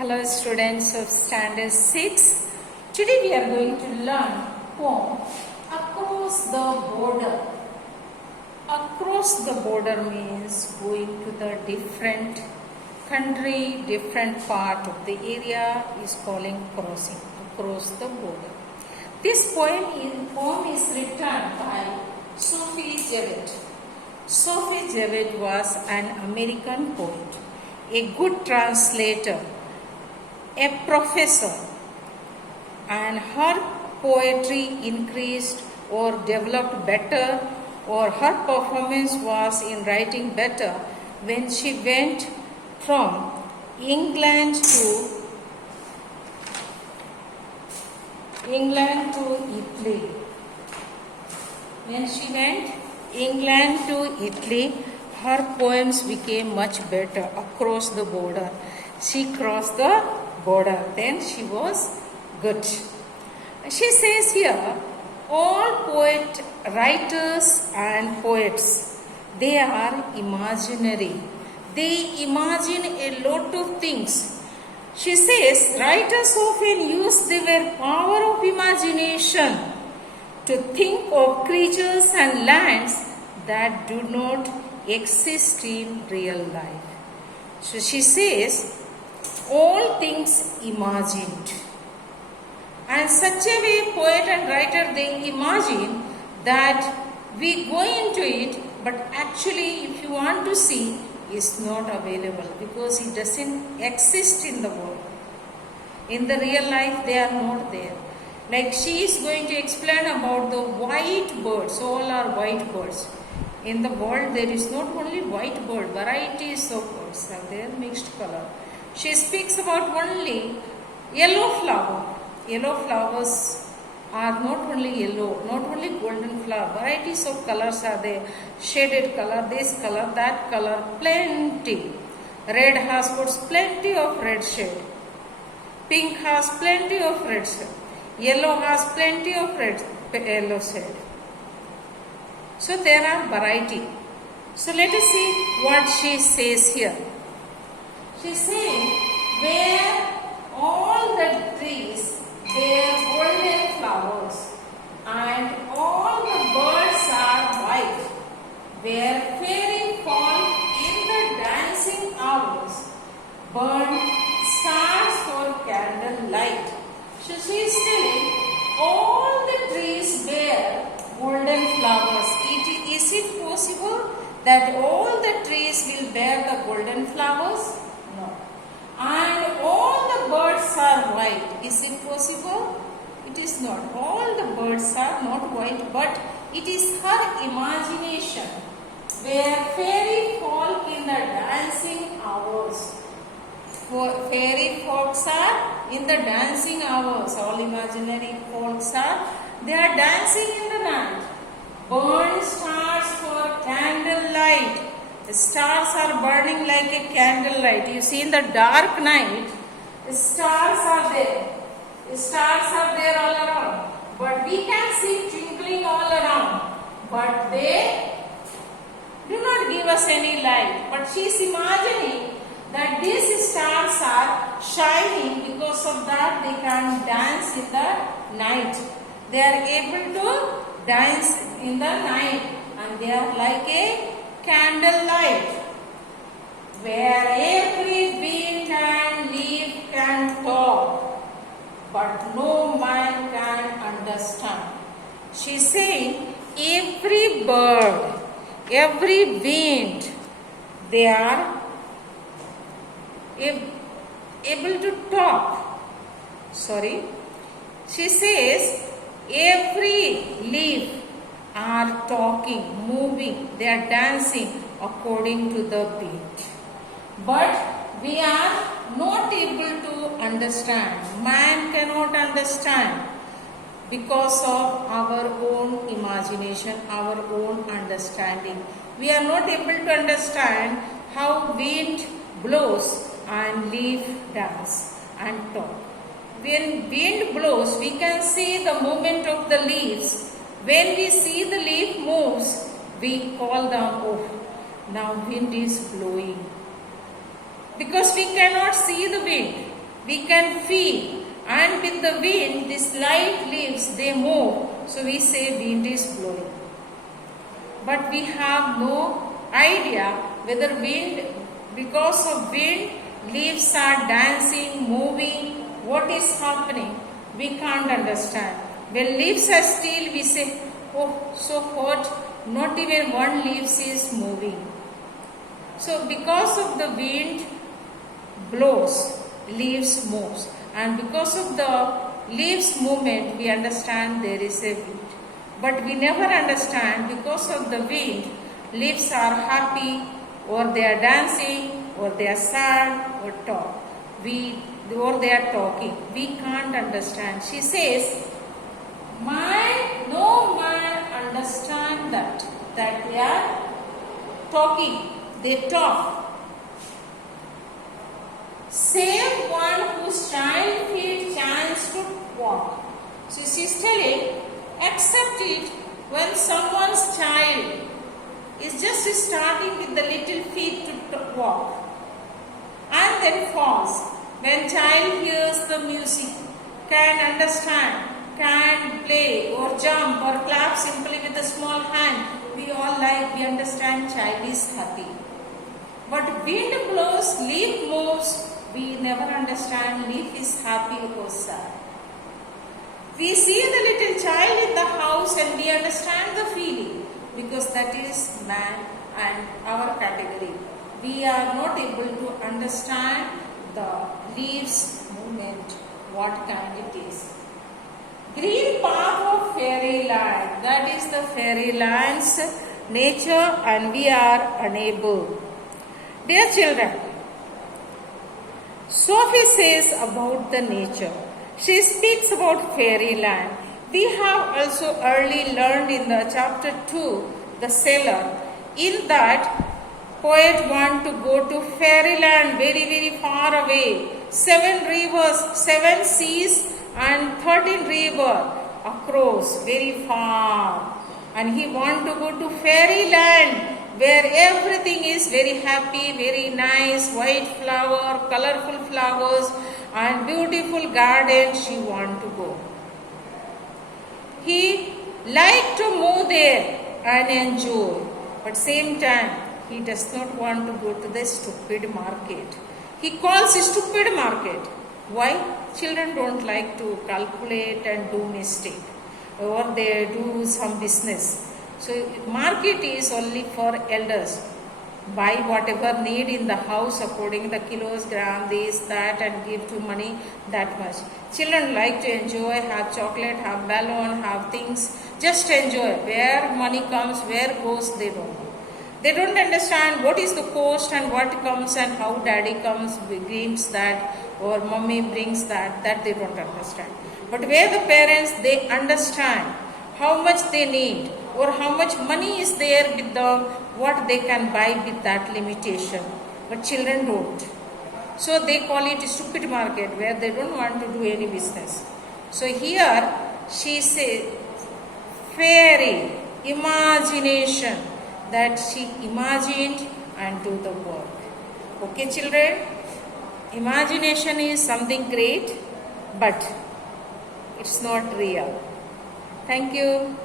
Hello students of standard 6. Today we are going to learn poem Across the Border. Across the border means going to the different country, different part of the area is calling crossing, across the border. This poem is written by Sophie Javed. Sophie Javed was an American poet, a good translator, a professor, and her poetry increased or developed better, or her performance was in writing better when she went from England to Italy. When she went England to Italy, her poems became much better across the border. She crossed the border, then she was good. She says here, all writers and poets, they are imaginary. They imagine a lot of things. She says, writers often use their power of imagination to think of creatures and lands that do not exist in real life. So she says, all things imagined. And such a way poet and writer, they imagine that we go into it, but actually if you want to see, is not available because it doesn't exist in the world. In the real life, they are not there. Like she is going to explain about the white birds, all are white birds. In the world, there is not only white bird, varieties of birds are there, mixed color. She speaks about only yellow flower. Yellow flowers are not only yellow, not only golden flower. Varieties of colors are there. Shaded color, this color, that color, plenty. Red has got plenty of red shade. Pink has plenty of red shade. Yellow has plenty of yellow shade. So there are variety. So let us see what she says here. She says, where all the trees bear golden flowers and all the birds are white, where fairy fall in the dancing hours, burn stars for candle light. So she is telling, all the trees bear golden flowers. Is it possible that all the trees will bear the golden flowers? No. And all the birds are white. Is it possible? It is not. All the birds are not white, but it is her imagination where fairy folk in the dancing hours. Fairy folks are in the dancing hours. All imaginary folks are, they are dancing in the night. Burn stars for candle light. The stars are burning like a candlelight. You see in the dark night, the stars are there. The stars are there all around. But we can see twinkling all around. But they do not give us any light. But she is imagining that these stars are shining, because of that they can dance in the night. They are able to dance in the night, and they are like a candlelight, where every wind and leaf can talk, but no man can understand. She is saying, every bird, every wind, they are able to talk. She says, every leaf are talking, moving, they are dancing according to the beat. But we are not able to understand. Man cannot understand because of our own imagination, our own understanding. We are not able to understand how wind blows and leaf dance and talk. When wind blows, we can see the movement of the leaves. When we see the leaf moves, we call them, oh, now wind is blowing. because we cannot see the wind. we can feel, and with the wind, these light leaves, they move. So we say wind is blowing. But we have no idea whether wind, because of wind, leaves are dancing, moving, what is happening? We can't understand. When leaves are still, we say, oh, so hot, not even one leaf is moving. So because of the wind blows, leaves moves, and because of the leaves movement, we understand there is a wind. But we never understand because of the wind, leaves are happy, or they are dancing, or they are sad, or or they are talking. We can't understand. She says, no man understand that they are talking. They talk. Save one whose child feet chance to walk. So she's telling, accept it when someone's child is just starting with the little feet to walk and then falls. When child hears the music, can understand, can play or jump or clap simply with a small hand, we understand child is happy. But wind blows, leaf moves, we never understand leaf is happy or sad. We see the little child in the house and we understand the feeling, because that is man and our category. We are not able to understand the leaves movement, what kind it is. Green path of fairyland, that is the fairyland's nature, and we are unable. Dear children, Sophie says about the nature. She speaks about fairyland. We have also early learned in the chapter 2, the Sailor, in that poet want to go to fairyland very, very far away. 7 rivers, 7 seas and 13 rivers across very far. And he want to go to fairyland where everything is very happy, very nice, white flower, colorful flowers and beautiful garden she want to go. He like to move there and enjoy, but same time he does not want to go to the stupid market. He calls it stupid market. Why? Children don't like to calculate and do mistake, or they do some business. So market is only for elders. Buy whatever need in the house according the kilos, gram, this, that, and give to money that much. Children like to enjoy, have chocolate, have balloon, have things. Just enjoy. Where money comes, where goes, they don't know. They don't understand what is the cost and what comes and how daddy comes, brings that, or mommy brings that they don't understand. But where the parents, they understand how much they need, or how much money is there with them, what they can buy with that limitation. But children don't. So they call it a stupid market where they don't want to do any business. So here she says, fairy, imagination, that she imagined and do the work. Okay children, imagination is something great, but it's not real. Thank you.